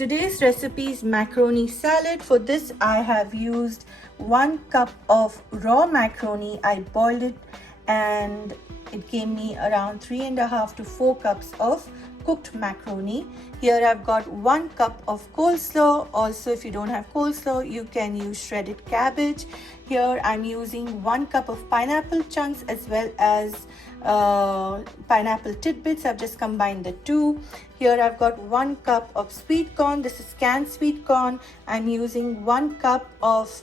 Today's recipe is macaroni salad. For this I have used 1 cup of raw macaroni. I boiled it and it gave me around 3.5 to 4 cups of cooked macaroni. Here I've got 1 cup of coleslaw. Also, if you don't have coleslaw, you can use shredded cabbage. Here I'm using 1 cup of pineapple chunks as well as pineapple tidbits. I've just combined the two. Here I've got 1 cup of sweet corn. This is canned sweet corn. I'm using 1 cup of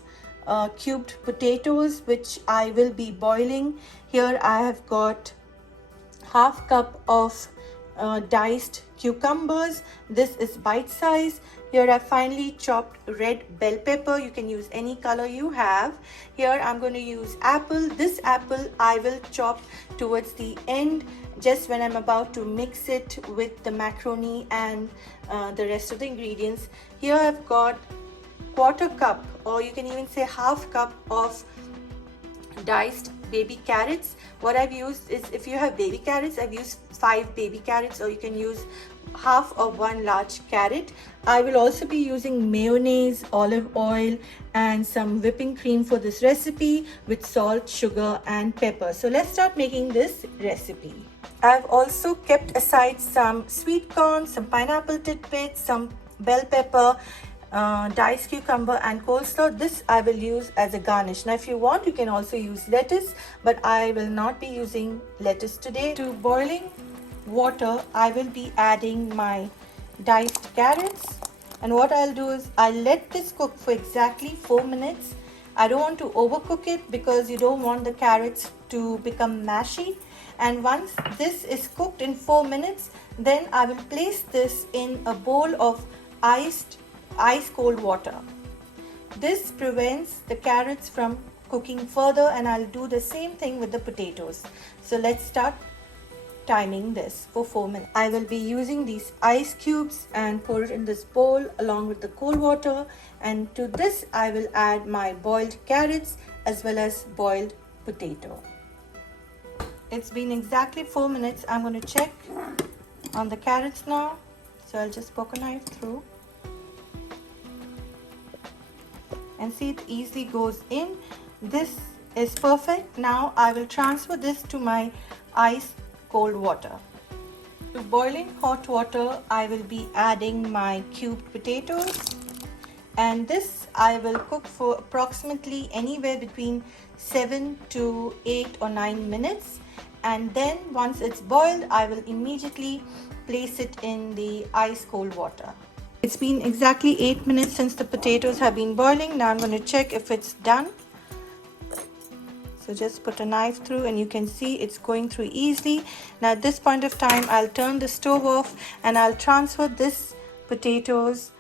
cubed potatoes, which I will be boiling. Here I have got half cup of diced cucumbers. This is bite size. Here I finely chopped red bell pepper. You can use any color you have. Here I'm going to use apple. This apple I will chop towards the end, just when I'm about to mix it with the macaroni and the rest of the ingredients. Here I've got 1/4 cup, or you can even say half cup of diced baby carrots. What I've used is, if you have baby carrots, I've used 5 baby carrots, or you can use half of 1 large carrot. I will also be using mayonnaise, olive oil and some whipping cream for this recipe with salt, sugar and pepper. So let's start making this recipe. I've also kept aside some sweet corn, some pineapple tidbits, some bell pepper, diced cucumber and coleslaw. This I will use as a garnish. Now if you want, you can also use lettuce, but I will not be using lettuce today. To boiling water, I will be adding my diced carrots, and what I'll do is I'll let this cook for exactly 4 minutes. I don't want to overcook it because you don't want the carrots to become mashy. And once this is cooked in 4 minutes, then I will place this in a bowl of ice cold water. This prevents the carrots from cooking further, and I'll do the same thing with the potatoes. So let's start timing this for 4 minutes. I will be using these ice cubes and pour it in this bowl along with the cold water, and to this I will add my boiled carrots as well as boiled potato. It's been exactly 4 minutes. I'm going to check on the carrots now. So I'll just poke a knife through and see it easily goes in. This is perfect. Now I will transfer this to my ice cold water. To boiling hot water, I will be adding my cubed potatoes, and this I will cook for approximately anywhere between 7 to 8 or 9 minutes, and then once it's boiled, I will immediately place it in the ice cold water. It's been exactly 8 minutes since the potatoes have been boiling. Now I'm going to check if it's done. So just put a knife through and you can see it's going through easily. Now at this point of time, I'll turn the stove off and I'll transfer this potatoes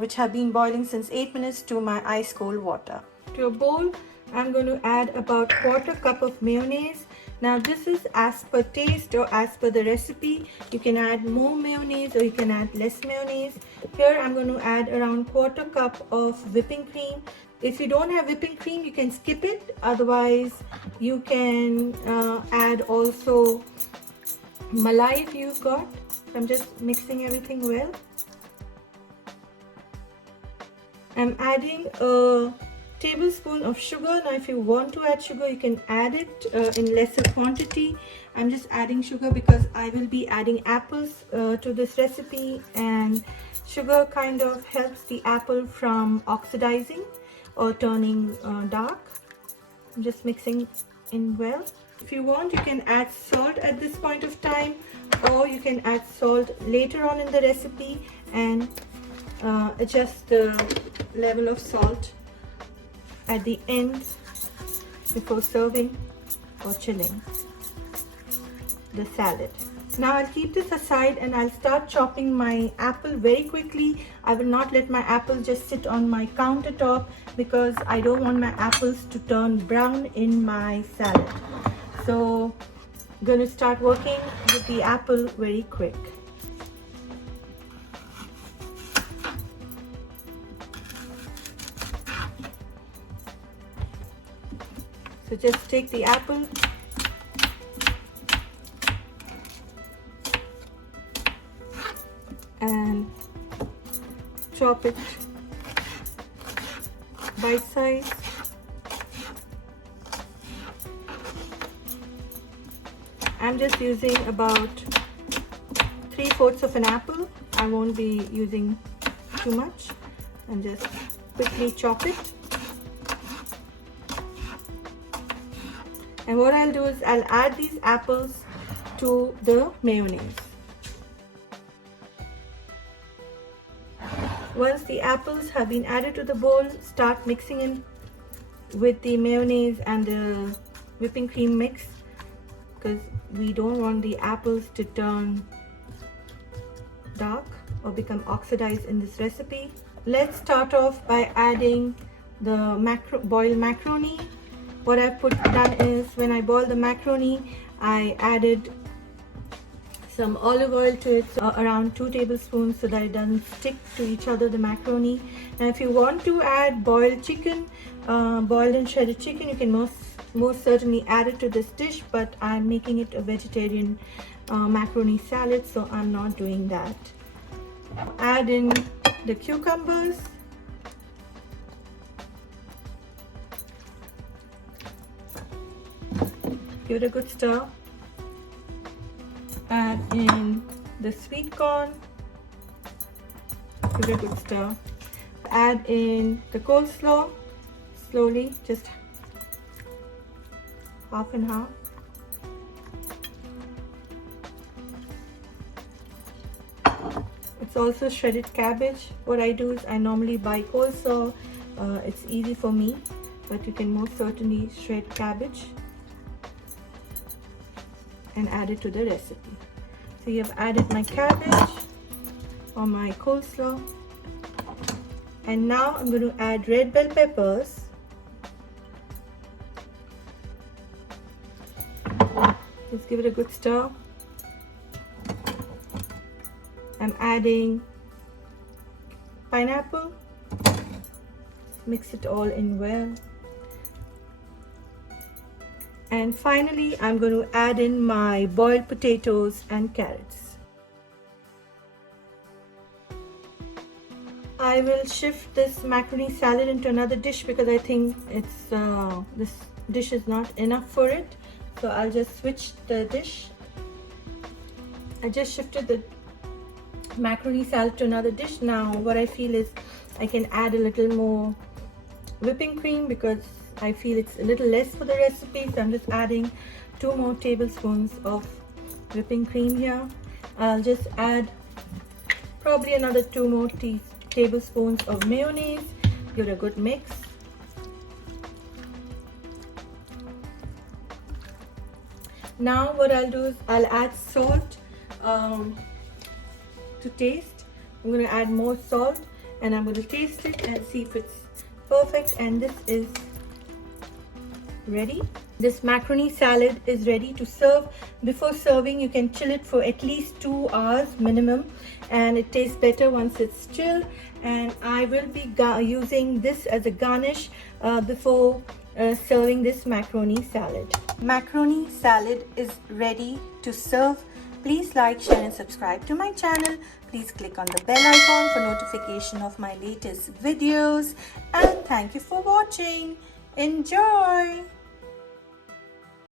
which have been boiling since 8 minutes to my ice cold water. To a bowl, I'm going to add about 1/4 cup of mayonnaise. Now this is as per taste or as per the recipe. You can add more mayonnaise or you can add less mayonnaise. Here I'm going to add around 1/4 cup of whipping cream. If you don't have whipping cream, you can skip it. Otherwise, you can add also malai if you've got. I'm just mixing everything well. I'm adding a tablespoon of sugar. Now if you want to add sugar, you can add it in lesser quantity. I'm just adding sugar because I will be adding apples to this recipe, and sugar kind of helps the apple from oxidizing or turning dark. I'm just mixing in well. If you want, you can add salt at this point of time, or you can add salt later on in the recipe and adjust the level of salt at the end before serving or chilling the salad. Now I'll keep this aside and I'll start chopping my apple very quickly. I will not let my apple just sit on my countertop because I don't want my apples to turn brown in my salad. So I'm going to start working with the apple very quick. So just take the apple and chop it bite size. I'm just using about 3/4 of an apple. I won't be using too much, and just quickly chop it. And what I'll do is I'll add these apples to the mayonnaise. Once the apples have been added to the bowl, start mixing in with the mayonnaise and the whipping cream mix, because we don't want the apples to turn dark or become oxidized in this recipe. Let's start off by adding the boiled macaroni. What I've done is, when I boiled the macaroni, I added some olive oil to it, around 2 tablespoons, so that it doesn't stick to each other, the macaroni. And if you want to add boiled chicken, boiled and shredded chicken, you can most certainly add it to this dish, but I'm making it a vegetarian macaroni salad, so I'm not doing that. Add in the cucumbers. Give it a good stir. Add in the sweet corn. Give it a good stir. Add in the coleslaw. Slowly, just half and half. It's also shredded cabbage. What I do is I normally buy coleslaw. It's easy for me, but you can most certainly shred cabbage and add it to the recipe. So you have added my cabbage or my coleslaw, and now I'm going to add red bell peppers. Just give it a good stir. I'm adding pineapple. Mix it all in well. And finally, I'm going to add in my boiled potatoes and carrots. I will shift this macaroni salad into another dish because I think this dish is not enough for it. So I'll just switch the dish. I just shifted the macaroni salad to another dish. Now what I feel is I can add a little more whipping cream because I feel it's a little less for the recipe, so I'm just adding 2 more tablespoons of whipping cream here. I'll just add probably another 2 more tablespoons of mayonnaise. Give it a good mix. Now what I'll do is I'll add salt to taste. I'm going to add more salt and I'm going to taste it and see if it's perfect, and this is ready. This macaroni salad is ready to serve. Before serving, you can chill it for at least 2 hours minimum, and it tastes better once it's chilled. And I will be using this as a garnish before serving this macaroni salad. Macaroni salad is ready to serve. Please like, share and subscribe to my channel. Please click on the bell icon for notification of my latest videos. And thank you for watching. Enjoy!